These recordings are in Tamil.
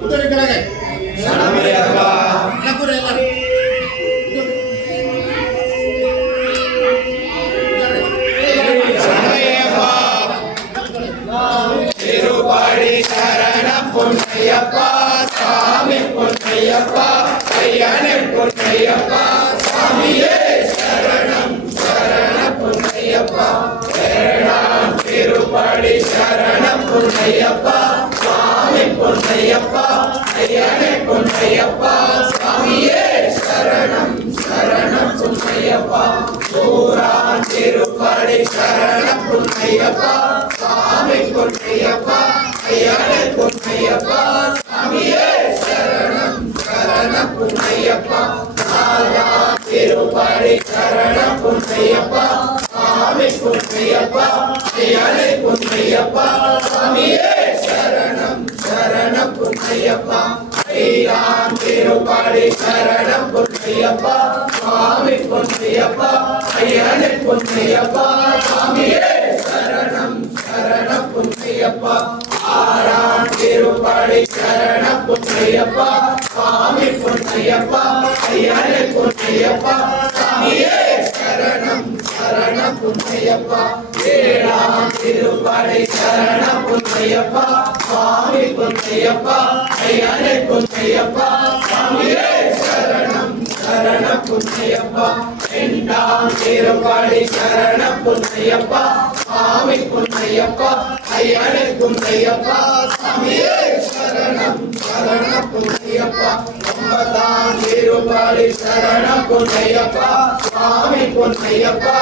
குதிரை கழக சரணமையப்பா நகுரை எல்லாரும் சரணமையப்பா திருப்பாடி சரணம் பொன்னையப்பா சாமி பொன்னையப்பா ஐயனே பொன்னையப்பா சாமியே சரணம் சரணம் பொன்னையப்பா சரணம் திருப்பாடி சரணம் பொன்னையப்பா சாமி பொன்னையப்பா ஐயனே பொன்னையப்பா சாமியே சரணம் சரணம் பொன்னையப்பா சூரான் திருப்பாடி சரணம் பொன்னையப்பா சாமி பொன்னையப்பா ஐயனே பொன்னையப்பா சாமியே சரணம் சரணம் பொன்னையப்பா சாரா திருப்பாடி சரணம் பொன்னையப்பா சாமி பொன்னையப்பா ஐயனே பொன்னையப்பா சாமியே சரணம் சரணம் பொன்னையப்பா ஐயான் திருப்பாடி சரணம் பொன்னையப்பா சாமி பொன்னையப்பா ஐயனே பொன்னையப்பா சாமியே சரணம் சரணம் பொன்னையப்பா ஆரான் திருப்பாடி சரணம் பொன்னையப்பா சாமி பொன்னையப்பா ஐயனே பொன்னையப்பா சாமியே சரணம் சரணம் பொன்னையப்பா ஏழாம் திருப்பாடி சரணம் பொன்னையப்பா சாமி பொன்னையப்பா ஐயனே பொன்னையப்பா சாமியே சரணம் சரணம் பொன்னையப்பா எண்டாம் திருப்பாடி சரணம் பொன்னையப்பா சாமி பொன்னையப்பா ஐயனே பொன்னையப்பா சாமியே சரணம் சரணம் பொன்னையப்பா ஒன்பதாம் திருப்பாடி சரணம் பொன்னையப்பா சாமி பொன்னையப்பா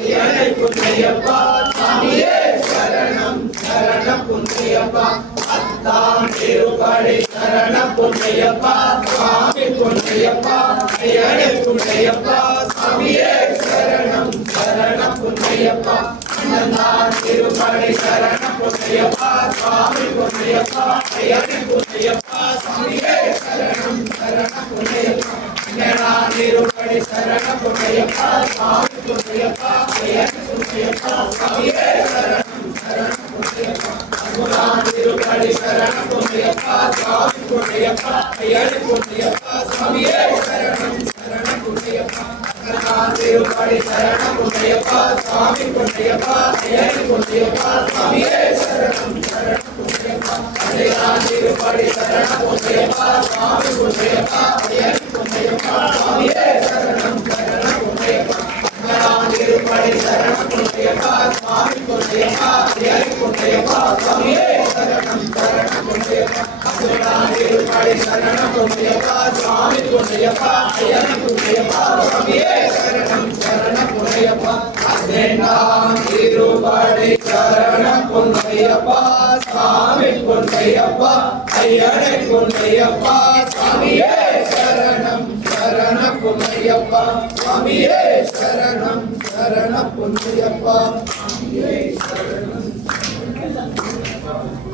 ஐயனே பொன்னையப்பா சாமியே சரணம் சரணம் பொன்னையப்பா பத்தாம் திருப்பாடி சரணம் பொன்னையப்பா சாமி பொன்னையப்பா ஐயனே பொன்னையப்பா சாமியே சரணம் சரணம் பொன்னையப்பா பன்னெண்டாம் திருப்பாடி சரணம் பொன்னையப்பா சாமி பொன்னையப்பா ஐயனே பொன்னையப்பா சாமியே சரணம் சரணம் பொன்னையப்பா பன்னிரண்டாம் திருப்பாடி சரணம் பொன்னையப்பா சாமி பொன்னையப்பா ஐயனே பொன்னையப்பா சாமியே சரணம் சரணம் பொன்னையப்பா பதிமூன்றாம் திருப்பாடி சரணம் பொன்னையப்பா சாமி பொன்னையப்பா ஐயனே பொன்னையப்பா சாமியே சரணம் சரணம் பொன்னையப்பா பதினாறாம் திருப்பாடி சரணம் பொன்னையப்பா சாமி பொன்னையப்பா ஐயனே பொன்னையப்பா சாமியே சரணம் சரணம் பொன்னையப்பா பதினேழாம் திருப்பாடி சரணம் பொன்னையப்பா சாமி பொன்னையப்பா ஐயனே பொன்னையப்பா சாமியே சரணம் சரணம் பொன்னையப்பா பதினாறாம் திருப்பாடி சரணம் பொன்னையப்பா சாமி பொன்னையப்பா ஐயனே பொன்னையப்பா சாமியே சரணம் சரணம் பொன்னையப்பா பதினேழாம் திருப்பாடி சரணம் பொன்னையப்பா சாமி பொன்னையப்பா ஐயனே பொன்னையப்பா சாமியே சரணம் சரணம் பொன்னையப்பா பதினெட்டாம் திருப்பாடி சரணம் பொன்னையப்பா சாமி பொன்னையப்பா ஐயனே பொன்னையப்பா சாமியே சரணம் சரணம் பொன்னையப்பா சாமியே சரணம் சரணம் பொன்னையப்பா சாமியே சரணம்